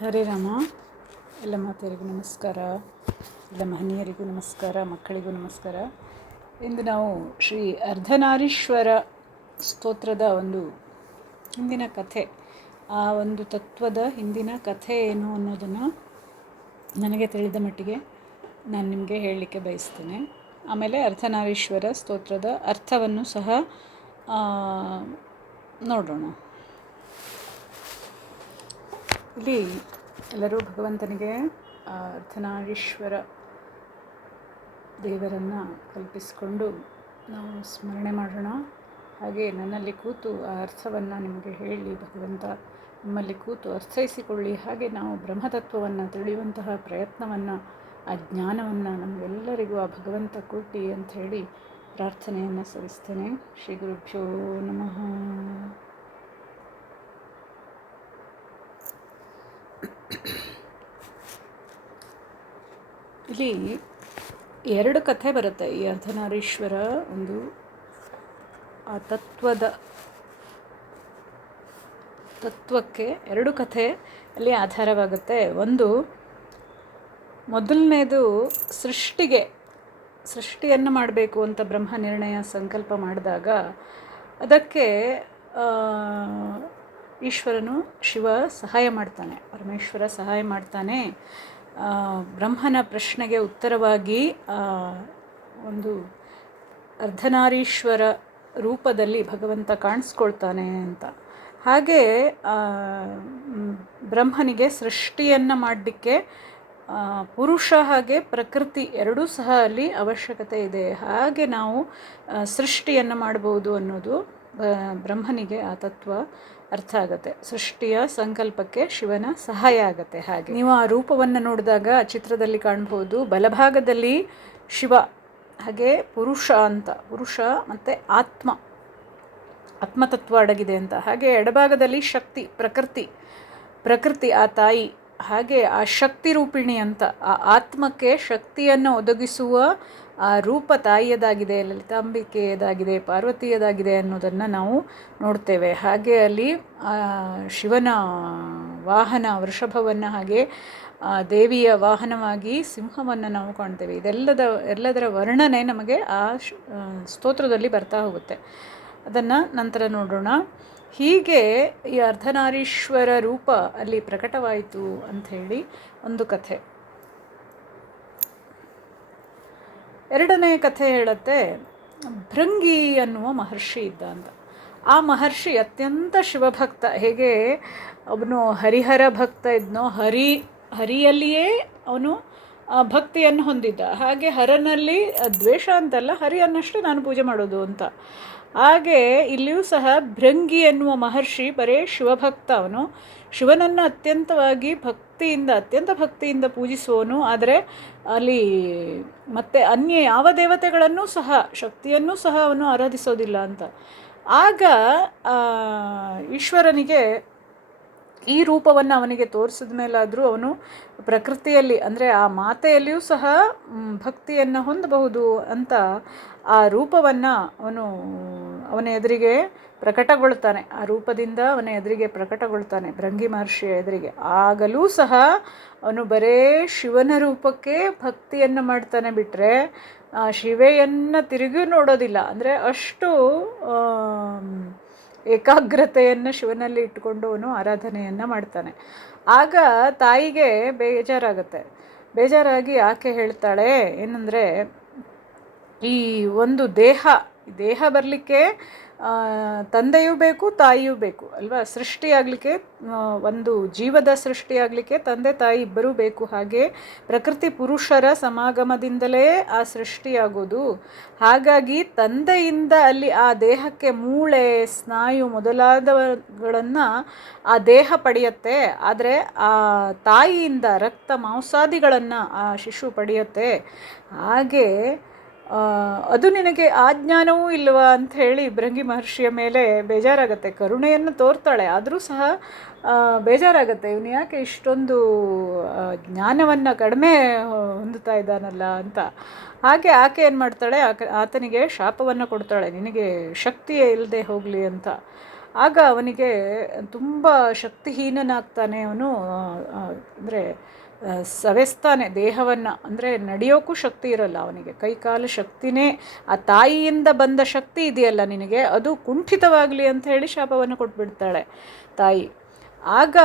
ಹರೇ ರಾಮ. ಎಲ್ಲ ಮಾತೆಯರಿಗೂ ನಮಸ್ಕಾರ, ಎಲ್ಲ ಮಹನೀಯರಿಗೂ ನಮಸ್ಕಾರ, ಮಕ್ಕಳಿಗೂ ನಮಸ್ಕಾರ. ಇಂದು ನಾವು ಶ್ರೀ ಅರ್ಧನಾರೀಶ್ವರ ಸ್ತೋತ್ರದ ಒಂದು ಹಿಂದಿನ ಕಥೆ, ಆ ಒಂದು ತತ್ವದ ಹಿಂದಿನ ಕಥೆ ಏನು ಅನ್ನೋದನ್ನು ನನಗೆ ತಿಳಿದ ಮಟ್ಟಿಗೆ ನಾನು ನಿಮಗೆ ಹೇಳಲಿಕ್ಕೆ ಬಯಸ್ತೇನೆ. ಆಮೇಲೆ ಅರ್ಧನಾರೀಶ್ವರ ಸ್ತೋತ್ರದ ಅರ್ಥವನ್ನು ಸಹ ನೋಡೋಣ. ಇಲ್ಲಿ ಎಲ್ಲರೂ ಭಗವಂತನಿಗೆ ಅರ್ಧನಾರೀಶ್ವರ ದೇವರನ್ನು ಕಲ್ಪಿಸಿಕೊಂಡು ನಾವು ಸ್ಮರಣೆ ಮಾಡೋಣ. ಹಾಗೆ ನನ್ನಲ್ಲಿ ಕೂತು ಆ ಅರ್ಥವನ್ನು ನಿಮಗೆ ಹೇಳಿ, ಭಗವಂತ ನಿಮ್ಮಲ್ಲಿ ಕೂತು ಅರ್ಥೈಸಿಕೊಳ್ಳಿ. ಹಾಗೆ ನಾವು ಬ್ರಹ್ಮತತ್ವವನ್ನು ತಿಳಿಯುವಂತಹ ಪ್ರಯತ್ನವನ್ನು, ಆ ಜ್ಞಾನವನ್ನು ನಮಗೆಲ್ಲರಿಗೂ ಆ ಭಗವಂತ ಕೊಟ್ಟಿ ಅಂಥೇಳಿ ಪ್ರಾರ್ಥನೆಯನ್ನು ಸಲ್ಲಿಸ್ತೇನೆ. ಶ್ರೀ ಗುರುಭ್ಯೋ ನಮಃ. ಇಲ್ಲಿ ಎರಡು ಕಥೆ ಬರುತ್ತೆ. ಈ ಅರ್ಧನಾರೀಶ್ವರ ಒಂದು ಆ ತತ್ವಕ್ಕೆ ಎರಡು ಕಥೆ ಅಲ್ಲಿ ಆಧಾರವಾಗುತ್ತೆ. ಒಂದು ಮೊದಲನೇದು ಸೃಷ್ಟಿಯನ್ನು ಮಾಡಬೇಕು ಅಂತ ಬ್ರಹ್ಮ ನಿರ್ಣಯ ಸಂಕಲ್ಪ ಮಾಡಿದಾಗ ಅದಕ್ಕೆ ಈಶ್ವರನು, ಶಿವ ಸಹಾಯ ಮಾಡ್ತಾನೆ, ಪರಮೇಶ್ವರ ಸಹಾಯ ಮಾಡ್ತಾನೆ. ಬ್ರಹ್ಮನ ಪ್ರಶ್ನೆಗೆ ಉತ್ತರವಾಗಿ ಒಂದು ಅರ್ಧನಾರೀಶ್ವರ ರೂಪದಲ್ಲಿ ಭಗವಂತ ಕಾಣಿಸ್ಕೊಳ್ತಾನೆ ಅಂತ. ಹಾಗೆ ಬ್ರಹ್ಮನಿಗೆ ಸೃಷ್ಟಿಯನ್ನು ಮಾಡಲಿಕ್ಕೆ ಪುರುಷ ಹಾಗೆ ಪ್ರಕೃತಿ ಎರಡೂ ಸಹ ಅಲ್ಲಿ ಅವಶ್ಯಕತೆ ಇದೆ. ಹಾಗೆ ನಾವು ಸೃಷ್ಟಿಯನ್ನು ಮಾಡ್ಬೋದು ಅನ್ನೋದು ಬ್ರಹ್ಮನಿಗೆ ಆ ತತ್ವ ಅರ್ಥ ಆಗುತ್ತೆ. ಸೃಷ್ಟಿಯ ಸಂಕಲ್ಪಕ್ಕೆ ಶಿವನ ಸಹಾಯ ಆಗುತ್ತೆ. ಹಾಗೆ ನೀವು ಆ ರೂಪವನ್ನು ನೋಡಿದಾಗ ಚಿತ್ರದಲ್ಲಿ ಕಾಣ್ಬೋದು. ಬಲಭಾಗದಲ್ಲಿ ಶಿವ, ಹಾಗೆ ಪುರುಷ ಮತ್ತು ಆತ್ಮತತ್ವ ಅಡಗಿದೆ ಅಂತ. ಹಾಗೆ ಎಡಭಾಗದಲ್ಲಿ ಶಕ್ತಿ, ಪ್ರಕೃತಿ ಆ ತಾಯಿ, ಹಾಗೆ ಆ ಶಕ್ತಿ ರೂಪಿಣಿ ಅಂತ. ಆ ಆತ್ಮಕ್ಕೆ ಶಕ್ತಿಯನ್ನು ಒದಗಿಸುವ ಆ ರೂಪ ತಾಯಿಯದಾಗಿದೆ, ಲಲಿತಾಂಬಿಕೆಯದಾಗಿದೆ, ಪಾರ್ವತಿಯದಾಗಿದೆ ಅನ್ನೋದನ್ನು ನಾವು ನೋಡ್ತೇವೆ. ಹಾಗೆ ಅಲ್ಲಿ ಶಿವನ ವಾಹನ ವೃಷಭವನ್ನು, ಹಾಗೆ ದೇವಿಯ ವಾಹನವಾಗಿ ಸಿಂಹವನ್ನು ನಾವು ಕಾಣ್ತೇವೆ. ಎಲ್ಲದರ ವರ್ಣನೆ ನಮಗೆ ಆ ಸ್ತೋತ್ರದಲ್ಲಿ ಬರ್ತಾ ಹೋಗುತ್ತೆ. ಅದನ್ನು ನಂತರ ನೋಡೋಣ. ಹೀಗೆ ಈ ಅರ್ಧನಾರೀಶ್ವರ ರೂಪ ಅಲ್ಲಿ ಪ್ರಕಟವಾಯಿತು ಅಂಥೇಳಿ ಒಂದು ಕಥೆ. ಎರಡನೇ ಕಥೆ ಹೇಳುತ್ತೆ, ಭೃಂಗಿ ಅನ್ನುವ ಮಹರ್ಷಿ ಇದ್ದ ಅಂತ. ಆ ಮಹರ್ಷಿ ಅತ್ಯಂತ ಶಿವಭಕ್ತ. ಹೇಗೆ ಅವನು ಹರಿಹರ ಭಕ್ತ ಇದ್ನೋ, ಹರಿಯಲ್ಲಿಯೇ ಅವನು ಭಕ್ತಿಯನ್ನು ಹೊಂದಿದ್ದ. ಹಾಗೆ ಹರನಲ್ಲಿ ದ್ವೇಷ ಅಂತಲ್ಲ, ಹರಿ ಅನ್ನಷ್ಟು ನಾನು ಪೂಜೆ ಮಾಡೋದು ಅಂತ. ಹಾಗೆ ಇಲ್ಲಿಯೂ ಸಹ ಭೃಂಗಿ ಎನ್ನುವ ಮಹರ್ಷಿ ಬರೇ ಶಿವಭಕ್ತ. ಅವನು ಶಿವನನ್ನು ಅತ್ಯಂತ ಭಕ್ತಿಯಿಂದ ಪೂಜಿಸುವವನು. ಆದರೆ ಅಲ್ಲಿ ಮತ್ತೆ ಅನ್ಯ ಯಾವ ದೇವತೆಗಳನ್ನೂ ಸಹ, ಶಕ್ತಿಯನ್ನೂ ಸಹ ಅವನು ಆರಾಧಿಸೋದಿಲ್ಲ ಅಂತ. ಆಗ ಈಶ್ವರನಿಗೆ ಈ ರೂಪವನ್ನು ಅವನಿಗೆ ತೋರಿಸಿದ ಮೇಲಾದರೂ ಅವನು ಪ್ರಕೃತಿಯಲ್ಲಿ, ಅಂದರೆ ಆ ಮಾತೆಯಲ್ಲಿಯೂ ಸಹ ಭಕ್ತಿಯನ್ನು ಹೊಂದಬಹುದು ಅಂತ ಆ ರೂಪವನ್ನು ಅವನ ಎದುರಿಗೆ ಪ್ರಕಟಗೊಳ್ತಾನೆ. ಆ ರೂಪದಿಂದ ಅವನ ಎದುರಿಗೆ ಪ್ರಕಟಗೊಳ್ತಾನೆ, ಭೃಂಗಿ ಮಹರ್ಷಿಯ ಎದುರಿಗೆ. ಆಗಲೂ ಸಹ ಅವನು ಬರೇ ಶಿವನ ರೂಪಕ್ಕೆ ಭಕ್ತಿಯನ್ನು ಮಾಡ್ತಾನೆ, ಬಿಟ್ಟರೆ ಶಿವೆಯನ್ನು ತಿರುಗಿ ನೋಡೋದಿಲ್ಲ. ಅಂದರೆ ಅಷ್ಟು ಏಕಾಗ್ರತೆಯನ್ನು ಶಿವನಲ್ಲಿ ಇಟ್ಟುಕೊಂಡು ಅವನು ಆರಾಧನೆಯನ್ನು ಮಾಡ್ತಾನೆ. ಆಗ ತಾಯಿಗೆ ಬೇಜಾರಾಗಿ ಆಕೆ ಹೇಳ್ತಾಳೆ ಏನಂದರೆ, ಈ ಒಂದು ದೇಹ ಬರಲಿಕ್ಕೆ ತಂದೆಯೂ ಬೇಕು, ತಾಯಿಯೂ ಬೇಕು ಅಲ್ವಾ? ಸೃಷ್ಟಿಯಾಗಲಿಕ್ಕೆ, ಒಂದು ಜೀವದ ಸೃಷ್ಟಿಯಾಗಲಿಕ್ಕೆ ತಂದೆ ತಾಯಿ ಇಬ್ಬರೂ ಬೇಕು. ಹಾಗೆ ಪ್ರಕೃತಿ ಪುರುಷರ ಸಮಾಗಮದಿಂದಲೇ ಆ ಸೃಷ್ಟಿಯಾಗೋದು. ಹಾಗಾಗಿ ತಂದೆಯಿಂದ ಅಲ್ಲಿ ಆ ದೇಹಕ್ಕೆ ಮೂಳೆ, ಸ್ನಾಯು ಮೊದಲಾದವುಗಳನ್ನು ಆ ದೇಹ ಪಡೆಯುತ್ತೆ. ಆದರೆ ಆ ತಾಯಿಯಿಂದ ರಕ್ತ ಮಾಂಸಾದಿಗಳನ್ನು ಆ ಶಿಶು ಪಡೆಯುತ್ತೆ. ಹಾಗೆ ಅದು ನಿನಗೆ ಆ ಜ್ಞಾನವೂ ಇಲ್ವಾ ಅಂತ ಹೇಳಿ ಭೃಂಗಿ ಮಹರ್ಷಿಯ ಮೇಲೆ ಬೇಜಾರಾಗತ್ತೆ. ಕರುಣೆಯನ್ನು ತೋರ್ತಾಳೆ, ಆದರೂ ಸಹ ಬೇಜಾರಾಗತ್ತೆ, ಇವನು ಯಾಕೆ ಇಷ್ಟೊಂದು ಜ್ಞಾನವನ್ನು ಕಡಿಮೆ ಹೊಂದುತ್ತಾ ಇದ್ದಾನಲ್ಲ ಅಂತ. ಹಾಗೆ ಆಕೆ ಏನು ಮಾಡ್ತಾಳೆ, ಆತನಿಗೆ ಶಾಪವನ್ನು ಕೊಡ್ತಾಳೆ, ನಿನಗೆ ಶಕ್ತಿಯೇ ಇಲ್ಲದೆ ಹೋಗಲಿ ಅಂತ. ಆಗ ಅವನಿಗೆ ತುಂಬ ಶಕ್ತಿಹೀನನಾಗ್ತಾನೆ ಅವನು. ಅಂದರೆ ಸವೆಸ್ತಾನೆ ದೇಹವನ್ನು. ಅಂದರೆ ನಡೆಯೋಕ್ಕೂ ಶಕ್ತಿ ಇರಲ್ಲ ಅವನಿಗೆ, ಕೈಕಾಲು ಶಕ್ತಿನೇ, ಆ ತಾಯಿಯಿಂದ ಬಂದ ಶಕ್ತಿ ಇದೆಯಲ್ಲ ನಿನಗೆ, ಅದು ಕುಂಠಿತವಾಗಲಿ ಅಂತ ಹೇಳಿ ಶಾಪವನ್ನು ಕೊಟ್ಬಿಡ್ತಾಳೆ ತಾಯಿ. ಆಗ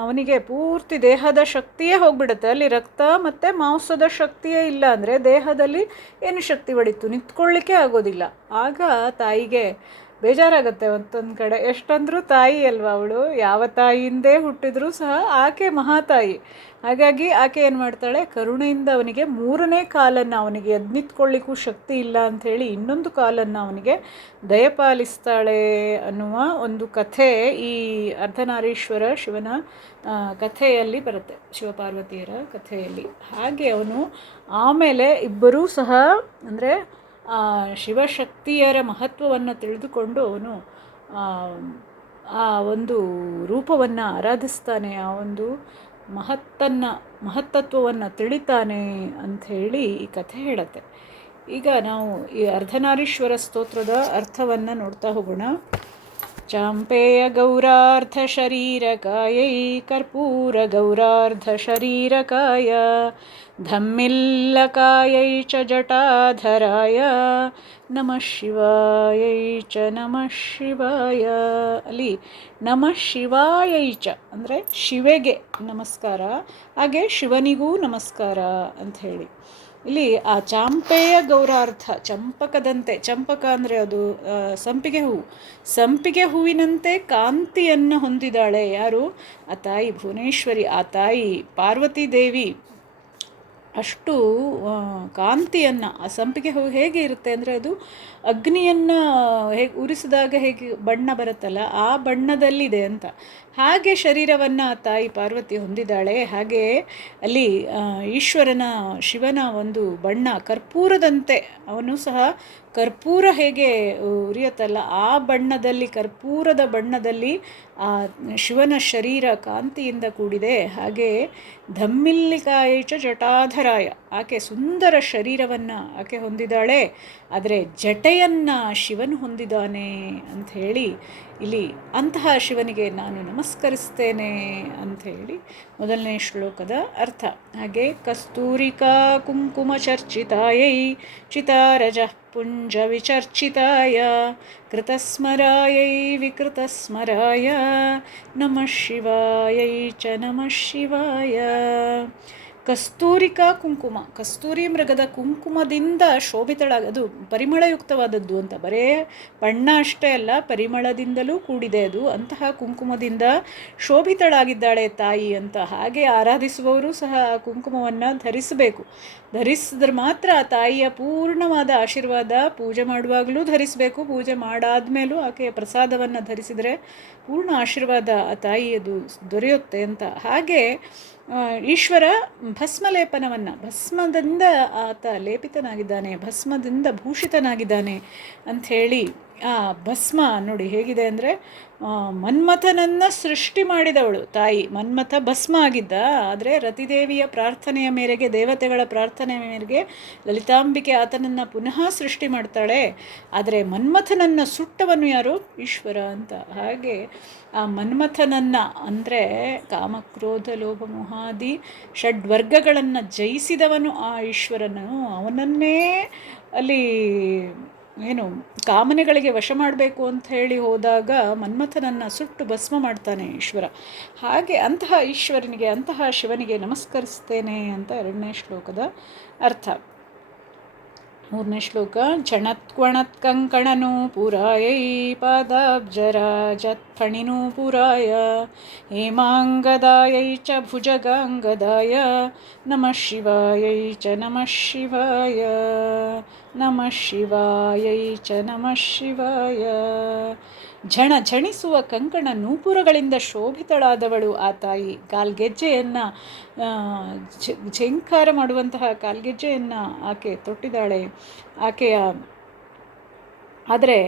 ಅವನಿಗೆ ಪೂರ್ತಿ ದೇಹದ ಶಕ್ತಿಯೇ ಹೋಗ್ಬಿಡುತ್ತೆ. ಅಲ್ಲಿ ರಕ್ತ ಮತ್ತು ಮಾಂಸದ ಶಕ್ತಿಯೇ ಇಲ್ಲ ಅಂದರೆ ದೇಹದಲ್ಲಿ ಏನು ಶಕ್ತಿ ಹೊಡಿತು, ನಿಂತ್ಕೊಳ್ಳಿಕ್ಕೆ ಆಗೋದಿಲ್ಲ. ಆಗ ತಾಯಿಗೆ ಬೇಜಾರಾಗತ್ತೆ ಒಂದೊಂದು ಕಡೆ. ಎಷ್ಟಂದ್ರೂ ತಾಯಿ ಅಲ್ವಾ ಅವಳು, ಯಾವ ತಾಯಿಯಿಂದೇ ಹುಟ್ಟಿದ್ರೂ ಸಹ ಆಕೆ ಮಹಾತಾಯಿ. ಹಾಗಾಗಿ ಆಕೆ ಏನು ಮಾಡ್ತಾಳೆ, ಕರುಣೆಯಿಂದ ಅವನಿಗೆ ಮೂರನೇ ಕಾಲನ್ನು, ಅವನಿಗೆ ಎದ್ದು ನಿಂತ್ಕೊಳ್ಳಿಕ್ಕೂ ಶಕ್ತಿ ಇಲ್ಲ ಅಂಥೇಳಿ ಇನ್ನೊಂದು ಕಾಲನ್ನು ಅವನಿಗೆ ದಯಪಾಲಿಸ್ತಾಳೆ ಅನ್ನುವ ಒಂದು ಕಥೆ ಈ ಅರ್ಧನಾರೀಶ್ವರ ಶಿವನ ಕಥೆಯಲ್ಲಿ ಬರುತ್ತೆ, ಶಿವಪಾರ್ವತಿಯರ ಕಥೆಯಲ್ಲಿ. ಹಾಗೆ ಅವನು ಆಮೇಲೆ ಇಬ್ಬರೂ ಸಹ ಅಂದರೆ ಶಿವಶಕ್ತಿಯರ ಮಹತ್ವವನ್ನು ತಿಳಿದುಕೊಂಡು ಅವನು ಆ ಒಂದು ರೂಪವನ್ನು ಆರಾಧಿಸ್ತಾನೆ, ಆ ಒಂದು ಮಹತ್ತತ್ವವನ್ನು ತಿಳಿತಾನೆ ಅಂಥೇಳಿ ಈ ಕಥೆ ಹೇಳುತ್ತೆ. ಈಗ ನಾವು ಈ ಅರ್ಧನಾರೀಶ್ವರ ಸ್ತೋತ್ರದ ಅರ್ಥವನ್ನು ನೋಡ್ತಾ ಹೋಗೋಣ. ಚಾಂಪೇಯ ಗೌರಾರ್ಧ ಶರೀರಕಾಯೈ ಕರ್ಪೂರ ಗೌರಾರ್ಧ ಶರೀರಕಾಯ ಧಮ್ಮಿಲ್ಲಕಾಯೈ ಚ ಜಟಾಧರಾಯ ನಮಃ ಶಿವಾಯೈ ಚ ನಮಃ ಶಿವಾಯ. ಅಲ್ಲಿ ನಮಃ ಶಿವಾಯೈ ಚ ಅಂದರೆ ಶಿವೆಗೆ ನಮಸ್ಕಾರ, ಹಾಗೆ ಶಿವನಿಗೂ ನಮಸ್ಕಾರ ಅಂಥೇಳಿ. ಇಲ್ಲಿ ಆ ಚಾಂಪೇಯ ಗೌರಾರ್ಧ, ಚಂಪಕದಂತೆ, ಚಂಪಕ ಅಂದರೆ ಅದು ಸಂಪಿಗೆ ಹೂವು, ಸಂಪಿಗೆ ಹೂವಿನಂತೆ ಕಾಂತಿಯನ್ನು ಹೊಂದಿದ್ದಾಳೆ ಯಾರು, ಆ ತಾಯಿ ಭುವನೇಶ್ವರಿ. ಆ ತಾಯಿ ಪಾರ್ವತಿ ದೇವಿ ಅಷ್ಟು ಕಾಂತಿಯನ್ನು, ಆ ಸಂಪಿಗೆ ಹೂವು ಹೇಗೆ ಇರುತ್ತೆ ಅಂದರೆ ಅದು ಅಗ್ನಿಯನ್ನು ಹೇಗೆ ಉರಿಸಿದಾಗ ಹೇಗೆ ಬಣ್ಣ ಬರುತ್ತಲ್ಲ ಆ ಬಣ್ಣದಲ್ಲಿದೆ ಅಂತ. ಹಾಗೆ ಶರೀರವನ್ನು ಆ ತಾಯಿ ಪಾರ್ವತಿ ಹೊಂದಿದ್ದಾಳೆ. ಹಾಗೆ ಅಲ್ಲಿ ಈಶ್ವರನ ಶಿವನ ಒಂದು ಬಣ್ಣ ಕರ್ಪೂರದಂತೆ, ಅವನು ಸಹ ಕರ್ಪೂರ ಹೇಗೆ ಉರಿಯುತ್ತಲ್ಲ ಆ ಬಣ್ಣದಲ್ಲಿ, ಕರ್ಪೂರದ ಬಣ್ಣದಲ್ಲಿ ಆ ಶಿವನ ಶರೀರ ಕಾಂತಿಯಿಂದ ಕೂಡಿದೆ. ಹಾಗೆ ಧಮ್ಮಿಲ್ಲಿಕಾಯಚ ಜಟಾಧರಾಯ, ಆಕೆ ಸುಂದರ ಶರೀರವನ್ನು ಆಕೆ ಹೊಂದಿದ್ದಾಳೆ, ಆದರೆ ಜಟೆಯನ್ನು ಶಿವನು ಹೊಂದಿದ್ದಾನೆ ಅಂಥೇಳಿ ಇಲ್ಲಿ ಅಂತಹ ಶಿವನಿಗೆ ನಾನು ನಮಸ್ಕರಿಸ್ತೇನೆ ಅಂಥೇಳಿ ಮೊದಲನೇ ಶ್ಲೋಕದ ಅರ್ಥ. ಹಾಗೆ ಕಸ್ತೂರಿಕಾ ಕುಂಕುಮ ಚರ್ಚಿತಾಯೈ ಚಿತಾರಜ ಪುಂಜ ವಿಚರ್ಚಿತಾಯ ಕೃತಸ್ಮರಾಯೈ ವಿಕೃತಸ್ಮರಾಯ ನಮಃ ಶಿವಾಯೈ ಚ ನಮಃ ಶಿವಾಯ. ಕಸ್ತೂರಿಕಾ ಕುಂಕುಮ, ಕಸ್ತೂರಿ ಮೃಗದ ಕುಂಕುಮದಿಂದ ಅದು ಪರಿಮಳಯುಕ್ತವಾದದ್ದು ಅಂತ. ಬರೇ ಬಣ್ಣ ಅಷ್ಟೇ ಅಲ್ಲ, ಪರಿಮಳದಿಂದಲೂ ಕೂಡಿದೆ ಅದು. ಅಂತಹ ಕುಂಕುಮದಿಂದ ಶೋಭಿತಳಾಗಿದ್ದಾಳೆ ತಾಯಿ ಅಂತ. ಹಾಗೆ ಆರಾಧಿಸುವವರು ಸಹ ಆ ಕುಂಕುಮವನ್ನು ಧರಿಸಬೇಕು. ಧರಿಸಿದ್ರೆ ಮಾತ್ರ ಆ ತಾಯಿಯ ಪೂರ್ಣವಾದ ಆಶೀರ್ವಾದ, ಪೂಜೆ ಮಾಡುವಾಗಲೂ ಧರಿಸಬೇಕು, ಪೂಜೆ ಮಾಡಾದ್ಮೇಲೂ ಆಕೆಯ ಪ್ರಸಾದವನ್ನು ಧರಿಸಿದರೆ ಪೂರ್ಣ ಆಶೀರ್ವಾದ ಆ ತಾಯಿಯದು ದೊರೆಯುತ್ತೆ ಅಂತ. ಹಾಗೆ ಈಶ್ವರ ಭಸ್ಮಲೇಪನವನ್ನು, ಭಸ್ಮದಿಂದ ಆತ ಲೇಪಿತನಾಗಿದ್ದಾನೆ, ಭಸ್ಮದಿಂದ ಭೂಷಿತನಾಗಿದ್ದಾನೆ ಅಂಥೇಳಿ. ಆ ಭಸ್ಮ ನೋಡಿ ಹೇಗಿದೆ ಅಂದರೆ, ಮನ್ಮಥನನ್ನು ಸೃಷ್ಟಿ ಮಾಡಿದವಳು ತಾಯಿ. ಮನ್ಮಥ ಭಸ್ಮ ಆಗಿದ್ದ, ಆದರೆ ರತಿದೇವಿಯ ಪ್ರಾರ್ಥನೆಯ ಮೇರೆಗೆ, ದೇವತೆಗಳ ಪ್ರಾರ್ಥನೆಯ ಮೇರೆಗೆ ಲಲಿತಾಂಬಿಕೆ ಆತನನ್ನು ಪುನಃ ಸೃಷ್ಟಿ ಮಾಡ್ತಾಳೆ. ಆದರೆ ಮನ್ಮಥನನ್ನು ಸುಟ್ಟವನು ಯಾರು, ಈಶ್ವರ ಅಂತ. ಹಾಗೆ ಆ ಮನ್ಮಥನನ್ನು ಅಂದರೆ ಕಾಮಕ್ರೋಧ ಲೋಭ ಮೋಹಾದಿ ಷಡ್ವರ್ಗಗಳನ್ನು ಜಯಿಸಿದವನು ಆ ಈಶ್ವರನು. ಅವನನ್ನೇ ಅಲ್ಲಿ ಏನು ಕಾಮನೆಗಳಿಗೆ ವಶ ಮಾಡಬೇಕು ಅಂತ ಹೇಳಿ ಹೋದಾಗ ಮನ್ಮಥನನ್ನು ಸುಟ್ಟು ಭಸ್ಮ ಮಾಡ್ತಾನೆ ಈಶ್ವರ. ಹಾಗೆ ಅಂತಹ ಈಶ್ವರನಿಗೆ, ಅಂತಹ ಶಿವನಿಗೆ ನಮಸ್ಕರಿಸ್ತೇನೆ ಅಂತ ಎರಡನೇ ಶ್ಲೋಕದ ಅರ್ಥ. ಮೂರನೇ ಶ್ಲೋಕ ಝಣತ್ಕ್ವಣತ್ಕಂಕಣನು ಪುರಾಯೈ ಪಾದಾಬ್ಜರಾಜತ್ಫಣಿನು ಪುರಾಯ ಹೇಮಾಂಗದಾಯೈ ಚ ಭುಜಗಾಂಗದಾಯ ನಮಃ ಶಿವಾಯೈ ಚ ನಮಃ ಶಿವಾಯ ನಮಃ ಶಿವಾಯೈ ಚ ನಮಃ ಶಿವಾಯ. ಝಣಿಸುವ ಕಂಕಣ ನೂಪುರಗಳಿಂದ ಶೋಭಿತಳಾದವಳು ಆ ತಾಯಿ. ಕಾಲ್ಗೆಜ್ಜೆಯನ್ನು ಝೇಂಕಾರ ಮಾಡುವಂತಹ ಕಾಲ್ಗೆಜ್ಜೆಯನ್ನು ಆಕೆ ತೊಟ್ಟಿದ್ದಾಳೆ. ಆಕೆಯ ಆದರೆ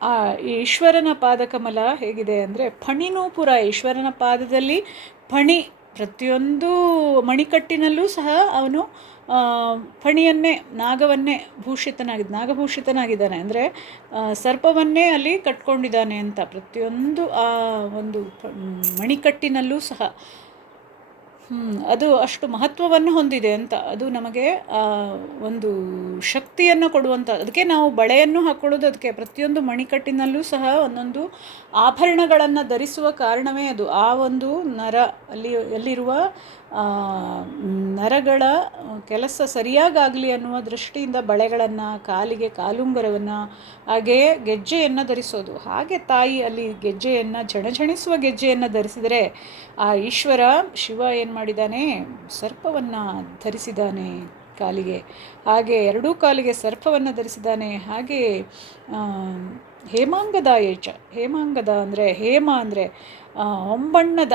ಆ ಈಶ್ವರನ ಪಾದಕಮಲ ಹೇಗಿದೆ ಅಂದರೆ ಫಣಿನೂಪುರ, ಈಶ್ವರನ ಪಾದದಲ್ಲಿ ಫಣಿ ಪ್ರತಿಯೊಂದು ಮಣಿಕಟ್ಟಿನಲ್ಲೂ ಸಹ ಅವನು ಫಣಿಯನ್ನೇ ನಾಗಭೂಷಿತನಾಗಿದ್ದಾನೆ. ಅಂದರೆ ಸರ್ಪವನ್ನೇ ಅಲ್ಲಿ ಕಟ್ಕೊಂಡಿದ್ದಾನೆ ಅಂತ ಪ್ರತಿಯೊಂದು ಆ ಒಂದು ಮಣಿಕಟ್ಟಿನಲ್ಲೂ ಸಹ ಅದು ಅಷ್ಟು ಮಹತ್ವವನ್ನು ಹೊಂದಿದೆ ಅಂತ. ಅದು ನಮಗೆ ಒಂದು ಶಕ್ತಿಯನ್ನು ಕೊಡುವಂಥ, ಅದಕ್ಕೆ ನಾವು ಬಳೆಯನ್ನು ಹಾಕ್ಕೊಳ್ಳೋದು ಅದಕ್ಕೆ. ಪ್ರತಿಯೊಂದು ಮಣಿಕಟ್ಟಿನಲ್ಲೂ ಸಹ ಒಂದೊಂದು ಆಭರಣಗಳನ್ನು ಧರಿಸುವ ಕಾರಣವೇ ಅದು. ಆ ಒಂದು ಅಲ್ಲಿರುವ ನರಗಳ ಕೆಲಸ ಸರಿಯಾಗಲಿ ಅನ್ನುವ ದೃಷ್ಟಿಯಿಂದ ಬಳೆಗಳನ್ನು, ಕಾಲಿಗೆ ಕಾಲುಂಗರವನ್ನು, ಹಾಗೆಯೇ ಗೆಜ್ಜೆಯನ್ನು ಧರಿಸೋದು. ಹಾಗೆ ತಾಯಿ ಅಲ್ಲಿ ಗೆಜ್ಜೆಯನ್ನು, ಝಣಝಣಿಸುವ ಗೆಜ್ಜೆಯನ್ನು ಧರಿಸಿದರೆ ಆ ಈಶ್ವರ ಶಿವ ಏನು ಮಾಡಿದ್ದಾನೆ, ಸರ್ಪವನ್ನು ಧರಿಸಿದ್ದಾನೆ ಕಾಲಿಗೆ. ಹಾಗೆ ಎರಡೂ ಕಾಲಿಗೆ ಸರ್ಪವನ್ನು ಧರಿಸಿದ್ದಾನೆ. ಹಾಗೆ ಹೇಮಾಂಗದ ಅಂದರೆ ಹೇಮ ಅಂದರೆ ಹೊಂಬಣ್ಣದ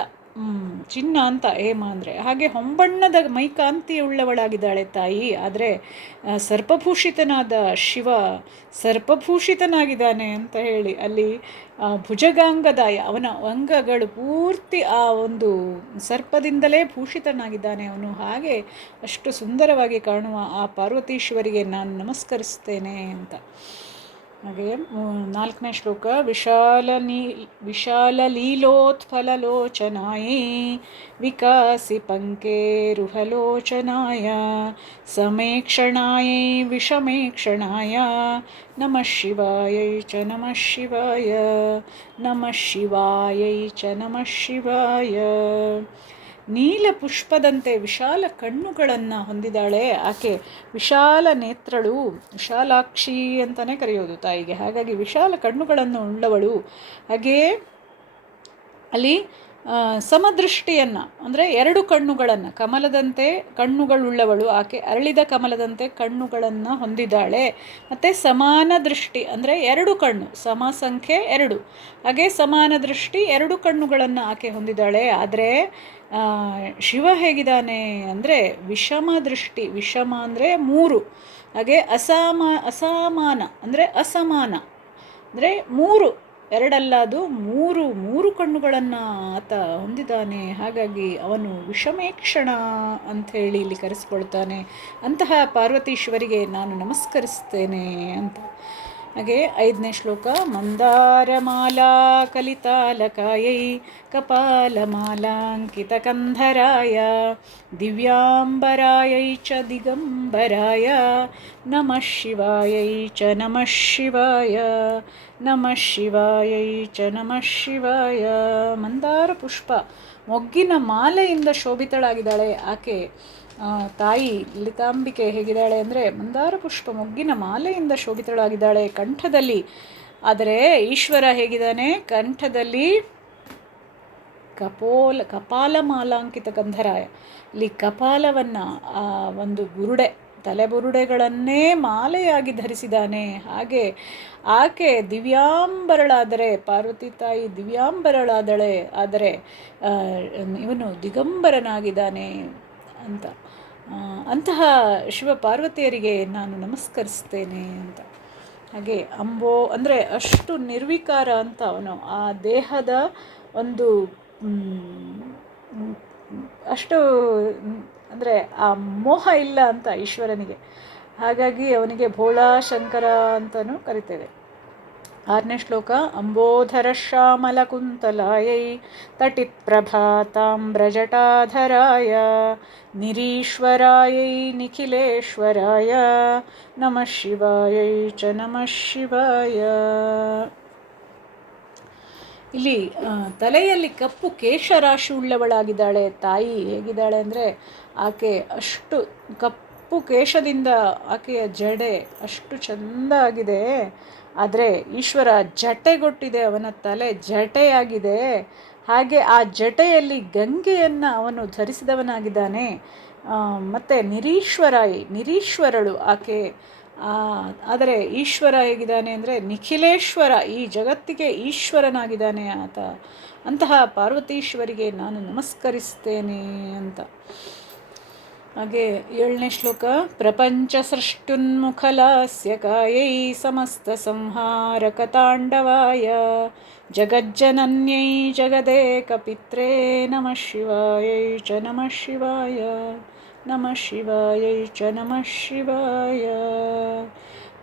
ಚಿನ್ನ ಅಂತ ಹೇಮ ಅಂದರೆ. ಹಾಗೆ ಹೊಂಬಣ್ಣದ ಮೈಕಾಂತಿಯುಳ್ಳವಳಾಗಿದ್ದಾಳೆ ತಾಯಿ. ಆದರೆ ಸರ್ಪಭೂಷಿತನಾದ ಶಿವ ಸರ್ಪಭೂಷಿತನಾಗಿದ್ದಾನೆ ಅಂತ ಹೇಳಿ ಅಲ್ಲಿ ಭುಜಗಾಂಗದಾಯ, ಅವನ ಅಂಗಗಳು ಪೂರ್ತಿ ಆ ಒಂದು ಸರ್ಪದಿಂದಲೇ ಭೂಷಿತನಾಗಿದ್ದಾನೆ ಅವನು. ಹಾಗೆ ಅಷ್ಟು ಸುಂದರವಾಗಿ ಕಾಣುವ ಆ ಪಾರ್ವತೀಶ್ವರಿಗೆ ನಾನು ನಮಸ್ಕರಿಸ್ತೇನೆ ಅಂತ. ಹಾಗೆ 4ನೇ ಶ್ಲೋಕ. ವಿಶಾಲಲೀಲೋತ್ಫಲಲೋಚನಾಯೈ ವಿಕಾಸಿ ಪಂಕೇರುಹಲೋಚನಾಯ ಸಮೇಕ್ಷಣಾಯೈ ವಿಷಮೇಕ್ಷಣಾಯ ನಮಃ ಶಿವಾಯೈ ಚ ನಮಃ ಶಿವಾಯ, ನಮಃ ಶಿವಾಯೈ ಚ ನಮಃ ಶಿವಾಯ. ನೀಲ ಪುಷ್ಪದಂತೆ ವಿಶಾಲ ಕಣ್ಣುಗಳನ್ನು ಹೊಂದಿದ್ದಾಳೆ ಆಕೆ. ವಿಶಾಲ ನೇತ್ರಳು, ವಿಶಾಲಾಕ್ಷಿ ಅಂತಲೇ ಕರೆಯೋದು ತಾಯಿಗೆ. ಹಾಗಾಗಿ ವಿಶಾಲ ಕಣ್ಣುಗಳನ್ನು ಉಳ್ಳವಳು. ಹಾಗೆಯೇ ಅಲ್ಲಿ ಸಮದೃಷ್ಟಿಯನ್ನು, ಅಂದರೆ ಎರಡು ಕಣ್ಣುಗಳನ್ನು, ಕಮಲದಂತೆ ಕಣ್ಣುಗಳುಳ್ಳವಳು ಆಕೆ. ಅರಳಿದ ಕಮಲದಂತೆ ಕಣ್ಣುಗಳನ್ನು ಹೊಂದಿದ್ದಾಳೆ. ಮತ್ತು ಸಮಾನ ದೃಷ್ಟಿ ಅಂದರೆ ಎರಡು ಕಣ್ಣು, ಸಮ ಸಂಖ್ಯೆ 2. ಹಾಗೆ ಸಮಾನ ದೃಷ್ಟಿ, ಎರಡು ಕಣ್ಣುಗಳನ್ನು ಆಕೆ ಹೊಂದಿದ್ದಾಳೆ. ಆದರೆ ಶಿವ ಹೇಗಿದ್ದಾನೆ ಅಂದರೆ ವಿಷಮ ದೃಷ್ಟಿ. ವಿಷಮ ಅಂದರೆ 3. ಹಾಗೆ ಅಸಮಾನ ಅಂದರೆ ಅಸಮಾನ ಅಂದರೆ 3, 2 ಅಲ್ಲ, ಅದು 3 ಕಣ್ಣುಗಳನ್ನು ಆತ ಹೊಂದಿದ್ದಾನೆ. ಹಾಗಾಗಿ ಅವನು ವಿಷಮೇಕ್ಷಣ ಅಂಥೇಳಿ ಇಲ್ಲಿ ಕರೆಸ್ಕೊಳ್ತಾನೆ. ಅಂತಹ ಪಾರ್ವತೀಶ್ವರಿಗೆ ನಾನು ನಮಸ್ಕರಿಸ್ತೇನೆ ಅಂತ. ಹಾಗೆ 5ನೇ ಶ್ಲೋಕ. ಮಂದಾರಮಾಲಾ ಕಲಿತಾಲಕಾಯೈ ಕಪಾಲಮಾಲಾಂಕಿತಕಂಧರಾಯ ದಿವ್ಯಾಂಬರಾಯೈ ಚ ದಿಗಂಬರಾಯ ನಮಃ ಶಿವಾಯೈ ಚ ನಮಃ ಶಿವಾಯ, ನಮಃ ಶಿವಾಯೈ ಚ ನಮಃ ಶಿವಾಯ. ಮಂದಾರ ಪುಷ್ಪ, ಮೊಗ್ಗಿನ ಮಾಲೆಯಿಂದ ಶೋಭಿತಳಾಗಿದ್ದಾಳೆ ಆಕೆ. ತಾಯಿ ಲಲಿತಾಂಬಿಕೆ ಹೇಗಿದ್ದಾಳೆ ಅಂದರೆ ಮಂದಾರ ಪುಷ್ಪ ಮೊಗ್ಗಿನ ಮಾಲೆಯಿಂದ ಶೋಭಿತಳಾಗಿದ್ದಾಳೆ ಕಂಠದಲ್ಲಿ. ಆದರೆ ಈಶ್ವರ ಹೇಗಿದ್ದಾನೆ, ಕಂಠದಲ್ಲಿ ಕಪಾಲ ಮಾಲಾಂಕಿತ ಗಂಧರಾಯ. ಇಲ್ಲಿ ಕಪಾಲವನ್ನು, ಆ ಒಂದು ಬುರುಡೆ, ತಲೆಬುರುಡೆಗಳನ್ನೇ ಮಾಲೆಯಾಗಿ ಧರಿಸಿದ್ದಾನೆ. ಹಾಗೆ ಆಕೆ ದಿವ್ಯಾಂಬರಳಾದರೆ, ಪಾರ್ವತಿ ತಾಯಿ ದಿವ್ಯಾಂಬರಳಾದಳೆ. ಆದರೆ ಇವನು ದಿಗಂಬರನಾಗಿದ್ದಾನೆ ಅಂತ. ಅಂತಹ ಶಿವ ಪಾರ್ವತಿಯರಿಗೆ ನಾನು ನಮಸ್ಕರಿಸ್ತೇನೆ ಅಂತ. ಹಾಗೆ ಅಂದರೆ ಅಷ್ಟು ನಿರ್ವಿಕಾರ ಅಂತ ಅವನು. ಆ ದೇಹದ ಒಂದು ಅಷ್ಟು ಅಂದರೆ ಆ ಮೋಹ ಇಲ್ಲ ಅಂತ ಈಶ್ವರನಿಗೆ. ಹಾಗಾಗಿ ಅವನಿಗೆ ಭೋಳಾ ಶಂಕರ ಅಂತಲೂ ಕರಿತೇವೆ. 6ನೇ ಶ್ಲೋಕ. ಅಂಬೋಧರ ಶ್ಯಾಮಲ ಕುಂತಲಾಯೈ ತಟಿತ್ ಪ್ರಭಾತಾಮ್ರಜಟಾಧರಾಯ ನಿರೀಶ್ವರಾಯೈ ನಿಖಿಲೇಶ್ವರಾಯ ನಮಃ ಶಿವಾಯೈ ಚ ನಮಃ ಶಿವಾಯ. ಇಲ್ಲಿ ತಲೆಯಲ್ಲಿ ಕಪ್ಪು ಕೇಶರಾಶಿ ಉಳ್ಳವಳಾಗಿದ್ದಾಳೆ ತಾಯಿ. ಹೇಗಿದ್ದಾಳೆ ಅಂದರೆ ಆಕೆ ಅಷ್ಟು ಕಪ್ಪು ಕೇಶದಿಂದ ಆಕೆಯ ಜಡೆ ಅಷ್ಟು ಚೆಂದ ಆಗಿದೆ. ಆದರೆ ಈಶ್ವರ ಜಟೆಗೊಟ್ಟಿದೆ, ಅವನ ತಲೆ ಜಟೆಯಾಗಿದೆ. ಹಾಗೆ ಆ ಜಟೆಯಲ್ಲಿ ಗಂಗೆಯನ್ನು ಅವನು ಧರಿಸಿದವನಾಗಿದ್ದಾನೆ. ಮತ್ತು ನಿರೀಶ್ವರಳು ಆಕೆ. ಆದರೆ ಈಶ್ವರ ಹೇಗಿದ್ದಾನೆ ಅಂದರೆ ನಿಖಿಲೇಶ್ವರ, ಈ ಜಗತ್ತಿಗೆ ಈಶ್ವರನಾಗಿದ್ದಾನೆ ಆತ. ಅಂತಹ ಪಾರ್ವತೀಶ್ವರಿಗೆ ನಾನು ನಮಸ್ಕರಿಸ್ತೇನೆ ಅಂತ. ಹಾಗೆ 7ನೇ ಶ್ಲೋಕ. ಪ್ರಪಂಚ ಸೃಷ್ಟ್ಯುನ್ಮುಖಲಾಸ್ಯ ಕಾಯೈ ಸಮಸ್ತ ಸಂಹಾರಕ ತಾಂಡವಾಯ ಜಗಜ್ಜನನ್ಯೈ ಜಗದೇಕ ಪಿತ್ರೇ ನಮಃ ಶಿವಾಯೈ ಚ ನಮಃ ಶಿವಾಯ ನಮಃ ಶಿವಾಯೈ ಚ ನಮಃ ಶಿವಾಯ.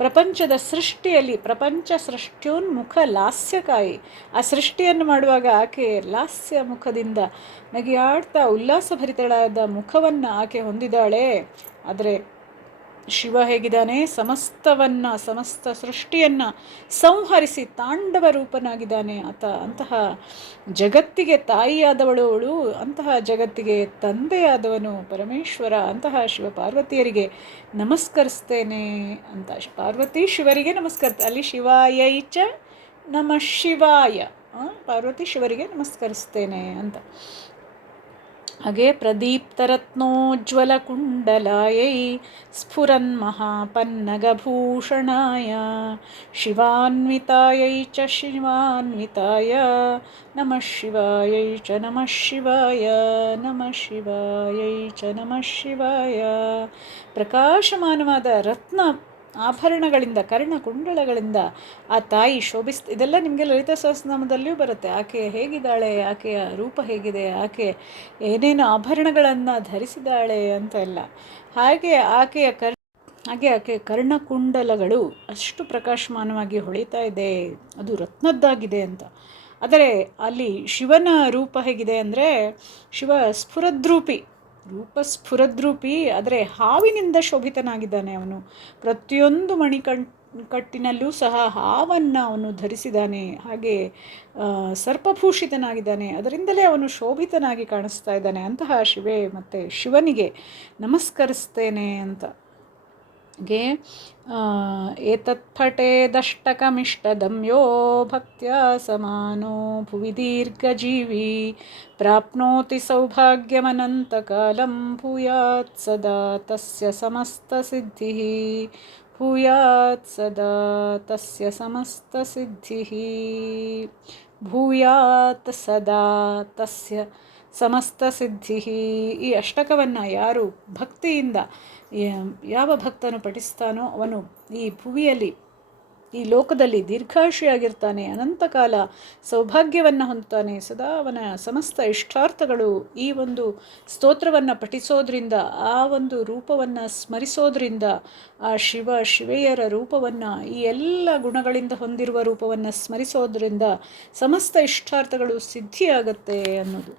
ಪ್ರಪಂಚದ ಸೃಷ್ಟಿಯಲ್ಲಿ ಪ್ರಪಂಚ ಸೃಷ್ಟ್ಯೋನ್ಮುಖ ಲಾಸ್ಯಕಾಯಿ, ಆ ಸೃಷ್ಟಿಯನ್ನು ಮಾಡುವಾಗ ಆಕೆ ಲಾಸ್ಯ ಮುಖದಿಂದ ನಗೆಯಾಡ್ತಾ ಉಲ್ಲಾಸಭರಿತಳಾದ ಮುಖವನ್ನು ಆಕೆ ಹೊಂದಿದ್ದಾಳೆ. ಆದರೆ ಶಿವ ಹೇಗಿದ್ದಾನೆ? ಸಮಸ್ತ ಸೃಷ್ಟಿಯನ್ನು ಸಂಹರಿಸಿ ತಾಂಡವ ರೂಪನಾಗಿದ್ದಾನೆ ಆತ. ಅಂತಹ ಜಗತ್ತಿಗೆ ತಾಯಿಯಾದವಳು ಅವಳು, ಅಂತಹ ಜಗತ್ತಿಗೆ ತಂದೆಯಾದವನು ಪರಮೇಶ್ವರ. ಅಂತಹ ಶಿವಪಾರ್ವತಿಯರಿಗೆ ನಮಸ್ಕರಿಸ್ತೇನೆ ಅಂತ ಪಾರ್ವತಿ ಶಿವರಿಗೆ ಅಲ್ಲಿ ಶಿವಾಯೈಚ ನಮಃ ಶಿವಾಯ, ಪಾರ್ವತಿ ಶಿವರಿಗೆ ನಮಸ್ಕರಿಸ್ತೇನೆ ಅಂತ. ಹಾಗೆ ಪ್ರದೀಪ್ತರತ್ನೋಜ್ವಲಕುಂಡಲಾಯೈ ಸ್ಫುರನ್ ಮಹಾಪನ್ನಗಭೂಷಣಾಯ ಶಿವಾನ್ವಿತಾಯೈ ಚ ಶಿವಾನ್ವಿತಾಯ ನಮಃ ಶಿವಾಯೈ ಚ ನಮಃ ಶಿವಾಯ ನಮಃ ಶಿವಾಯೈ ಚ ನಮಃ ಶಿವಾಯ. ಪ್ರಕಾಶಮಾನವಾದ ರತ್ನ ಆಭರಣಗಳಿಂದ ಕರ್ಣಕುಂಡಲಗಳಿಂದ ಆ ತಾಯಿ ಇದೆಲ್ಲ ನಿಮಗೆ ಲಲಿತಾ ಸಹಸ್ರನಾಮದಲ್ಲಿಯೂ ಬರುತ್ತೆ. ಆಕೆ ಹೇಗಿದ್ದಾಳೆ, ಆಕೆಯ ರೂಪ ಹೇಗಿದೆ, ಆಕೆ ಏನೇನು ಆಭರಣಗಳನ್ನು ಧರಿಸಿದ್ದಾಳೆ ಅಂತ ಎಲ್ಲ. ಹಾಗೆ ಆಕೆ ಕರ್ಣಕುಂಡಲಗಳು ಅಷ್ಟು ಪ್ರಕಾಶಮಾನವಾಗಿ ಹೊಳಿತಾ ಇದೆ, ಅದು ರತ್ನದ್ದಾಗಿದೆ ಅಂತ. ಆದರೆ ಅಲ್ಲಿ ಶಿವನ ರೂಪ ಹೇಗಿದೆ ಅಂದರೆ, ಶಿವ ಸ್ಫುರದ್ರೂಪಿ, ಆದರೆ ಹಾವಿನಿಂದ ಶೋಭಿತನಾಗಿದ್ದಾನೆ ಅವನು. ಪ್ರತಿಯೊಂದು ಕಟ್ಟಿನಲ್ಲೂ ಸಹ ಹಾವನ್ನು ಅವನು ಧರಿಸಿದ್ದಾನೆ. ಹಾಗೆ ಸರ್ಪಭೂಷಿತನಾಗಿದ್ದಾನೆ, ಅದರಿಂದಲೇ ಅವನು ಶೋಭಿತನಾಗಿ ಕಾಣಿಸ್ತಾ ಇದ್ದಾನೆ. ಅಂತಹ ಶಿವೆ ಮತ್ತು ಶಿವನಿಗೆ ನಮಸ್ಕರಿಸ್ತೇನೆ ಅಂತ. ಗೆ ಏತತ್ಫಟೇದಷ್ಟಕಮಿಷ್ಟದಮ್ಯೋ ಭಕ್ತ್ಯಾ ಸಮಾನೋ ಭುವಿ ದೀರ್ಘಜೀವಿ ಪ್ರಾಪ್ನೋತಿ ಸೌಭಾಗ್ಯಮನಂತಕಾಲಂ ಭೂಯಾತ್ ಸದಾ ತಸ್ಯ ಸಮಸ್ತಸಿದ್ಧಿಃ ಭೂಯಾತ್ ಸದಾ ತಸ್ಯ ಸಮಸ್ತಸಿದ್ಧಿಃ ಭೂಯಾತ್ ಸದಾ ತಸ್ಯ ಸಮಸ್ತಸಿದ್ಧಿಃ. ಈ ಅಷ್ಟಕವನ್ನು ಯಾರು ಭಕ್ತಿಯಿಂದ ಯಾವ ಭಕ್ತನು ಪಠಿಸ್ತಾನೋ ಅವನು ಈ ಭುವಿಯಲ್ಲಿ, ಈ ಲೋಕದಲ್ಲಿ ದೀರ್ಘಾಯುಷಿಯಾಗಿರ್ತಾನೆ, ಅನಂತಕಾಲ ಸೌಭಾಗ್ಯವನ್ನು ಹೊಂದ್ತಾನೆ. ಸದಾ ಅವನ ಸಮಸ್ತ ಇಷ್ಟಾರ್ಥಗಳು ಈ ಒಂದು ಸ್ತೋತ್ರವನ್ನು ಪಠಿಸೋದ್ರಿಂದ, ಆ ಒಂದು ರೂಪವನ್ನು ಸ್ಮರಿಸೋದ್ರಿಂದ, ಆ ಶಿವೆಯರ ರೂಪವನ್ನು, ಈ ಎಲ್ಲ ಗುಣಗಳಿಂದ ಹೊಂದಿರುವ ರೂಪವನ್ನು ಸ್ಮರಿಸೋದ್ರಿಂದ ಸಮಸ್ತ ಇಷ್ಟಾರ್ಥಗಳು ಸಿದ್ಧಿಯಾಗತ್ತೆ ಅನ್ನೋದು.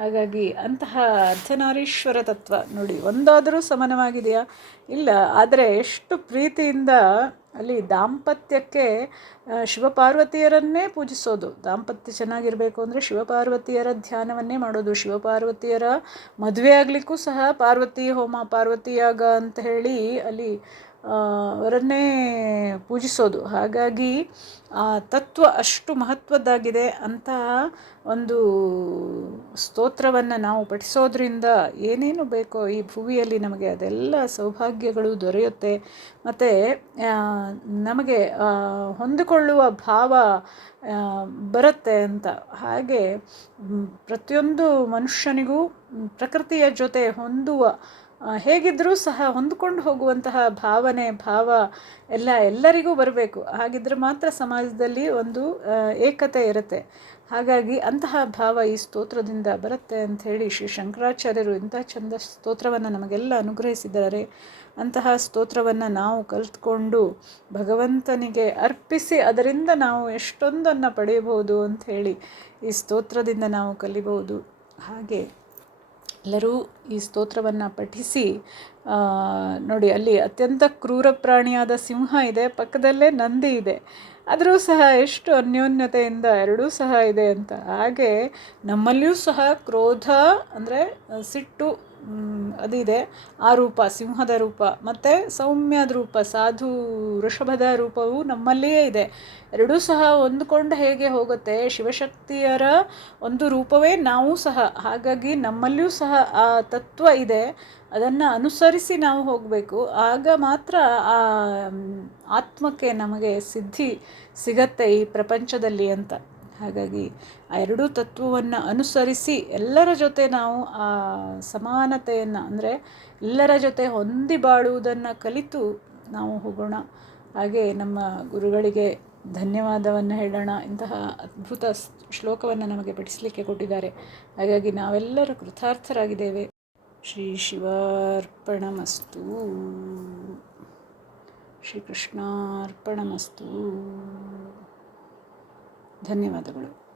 ಹಾಗಾಗಿ ಅಂತಹ ಅರ್ಧನಾರೀಶ್ವರ ತತ್ವ ನೋಡಿ, ಒಂದಾದರೂ ಸಮನವಾಗಿದೆಯಾ? ಇಲ್ಲ. ಆದರೆ ಎಷ್ಟು ಪ್ರೀತಿಯಿಂದ ಅಲ್ಲಿ ದಾಂಪತ್ಯಕ್ಕೆ ಶಿವಪಾರ್ವತಿಯರನ್ನೇ ಪೂಜಿಸೋದು. ದಾಂಪತ್ಯ ಚೆನ್ನಾಗಿರಬೇಕು ಅಂದರೆ ಶಿವಪಾರ್ವತಿಯರ ಧ್ಯಾನವನ್ನೇ ಮಾಡೋದು. ಶಿವಪಾರ್ವತಿಯರ ಮದುವೆ ಆಗಲಿಕ್ಕೂ ಸಹ ಪಾರ್ವತಿ ಹೋಮ, ಪಾರ್ವತಿ ಯಾಗ ಅಂತ ಹೇಳಿ ಅಲ್ಲಿ ಅವರನ್ನೇ ಪೂಜಿಸೋದು. ಹಾಗಾಗಿ ಆ ತತ್ವ ಅಷ್ಟು ಮಹತ್ವದ್ದಾಗಿದೆ. ಅಂತಹ ಒಂದು ಸ್ತೋತ್ರವನ್ನು ನಾವು ಪಠಿಸೋದ್ರಿಂದ ಏನೇನು ಬೇಕೋ ಈ ಭುವಿಯಲ್ಲಿ ನಮಗೆ ಅದೆಲ್ಲ ಸೌಭಾಗ್ಯಗಳು ದೊರೆಯುತ್ತೆ. ಮತ್ತು ನಮಗೆ ಹೊಂದಿಕೊಳ್ಳುವ ಭಾವ ಬರುತ್ತೆ ಅಂತ. ಹಾಗೆ ಪ್ರತಿಯೊಂದು ಮನುಷ್ಯನಿಗೂ ಪ್ರಕೃತಿಯ ಜೊತೆ ಹೇಗಿದ್ದರೂ ಸಹ ಹೊಂದಿಕೊಂಡು ಹೋಗುವಂತಹ ಭಾವ ಎಲ್ಲರಿಗೂ ಬರಬೇಕು. ಹಾಗಿದ್ರೆ ಮಾತ್ರ ಸಮಾಜದಲ್ಲಿ ಒಂದು ಏಕತೆ ಇರುತ್ತೆ. ಹಾಗಾಗಿ ಅಂತಹ ಭಾವ ಈ ಸ್ತೋತ್ರದಿಂದ ಬರುತ್ತೆ ಅಂಥೇಳಿ ಶ್ರೀ ಶಂಕರಾಚಾರ್ಯರು ಇಂಥ ಚಂದ ಸ್ತೋತ್ರವನ್ನು ನಮಗೆಲ್ಲ ಅನುಗ್ರಹಿಸಿದ್ದಾರೆ. ಅಂತಹ ಸ್ತೋತ್ರವನ್ನು ನಾವು ಕಲಿತ್ಕೊಂಡು ಭಗವಂತನಿಗೆ ಅರ್ಪಿಸಿ ಅದರಿಂದ ನಾವು ಎಷ್ಟೊಂದನ್ನು ಪಡೆಯಬಹುದು ಅಂಥೇಳಿ ಈ ಸ್ತೋತ್ರದಿಂದ ನಾವು ಕಲಿಬಹುದು. ಹಾಗೆ ಎಲ್ಲರೂ ಈ ಸ್ತೋತ್ರವನ್ನು ಪಠಿಸಿ ನೋಡಿ, ಅಲ್ಲಿ ಅತ್ಯಂತ ಕ್ರೂರ ಪ್ರಾಣಿಯಾದ ಸಿಂಹ ಇದೆ, ಪಕ್ಕದಲ್ಲೇ ನಂದಿ ಇದೆ, ಆದರೂ ಸಹ ಎಷ್ಟು ಅನ್ಯೋನ್ಯತೆಯಿಂದ ಎರಡೂ ಸಹ ಇದೆ ಅಂತ. ಹಾಗೆ ನಮ್ಮಲ್ಲಿಯೂ ಸಹ ಕ್ರೋಧ ಅಂದರೆ ಸಿಟ್ಟು ಅದಿದೆ, ಆ ರೂಪ ಸಿಂಹದ ರೂಪ, ಮತ್ತು ಸೌಮ್ಯದ ರೂಪ ಸಾಧು ವೃಷಭದ ರೂಪವು ನಮ್ಮಲ್ಲಿಯೇ ಇದೆ. ಎರಡೂ ಸಹ ಹೊಂದಿಕೊಂಡು ಹೇಗೆ ಹೋಗುತ್ತೆ, ಶಿವಶಕ್ತಿಯರ ಒಂದು ರೂಪವೇ ನಾವು ಸಹ. ಹಾಗಾಗಿ ನಮ್ಮಲ್ಲಿಯೂ ಸಹ ಆ ತತ್ವ ಇದೆ, ಅದನ್ನು ಅನುಸರಿಸಿ ನಾವು ಹೋಗಬೇಕು. ಆಗ ಮಾತ್ರ ಆ ಆತ್ಮಕ್ಕೆ ನಮಗೆ ಸಿದ್ಧಿ ಸಿಗತ್ತೆ ಈ ಪ್ರಪಂಚದಲ್ಲಿ ಅಂತ. ಹಾಗಾಗಿ ಆ ಎರಡೂ ತತ್ವವನ್ನು ಅನುಸರಿಸಿ ಎಲ್ಲರ ಜೊತೆ ನಾವು ಆ ಸಮಾನತೆಯನ್ನು ಅಂದರೆ ಎಲ್ಲರ ಜೊತೆ ಹೊಂದಿ ಬಾಳುವುದನ್ನು ಕಲಿತು ನಾವು ಹೋಗೋಣ. ಹಾಗೆ ನಮ್ಮ ಗುರುಗಳಿಗೆ ಧನ್ಯವಾದವನ್ನು ಹೇಳೋಣ. ಇಂತಹ ಅದ್ಭುತ ಶ್ಲೋಕವನ್ನು ನಮಗೆ ಪಠಿಸಲಿಕ್ಕೆ ಕೊಟ್ಟಿದ್ದಾರೆ. ಹಾಗಾಗಿ ನಾವೆಲ್ಲರೂ ಕೃತಾರ್ಥರಾಗಿದ್ದೇವೆ. ಶ್ರೀ ಶಿವಾರ್ಪಣಮಸ್ತು. ಶ್ರೀಕೃಷ್ಣಾರ್ಪಣಮಸ್ತು. ಧನ್ಯವಾದಗಳು.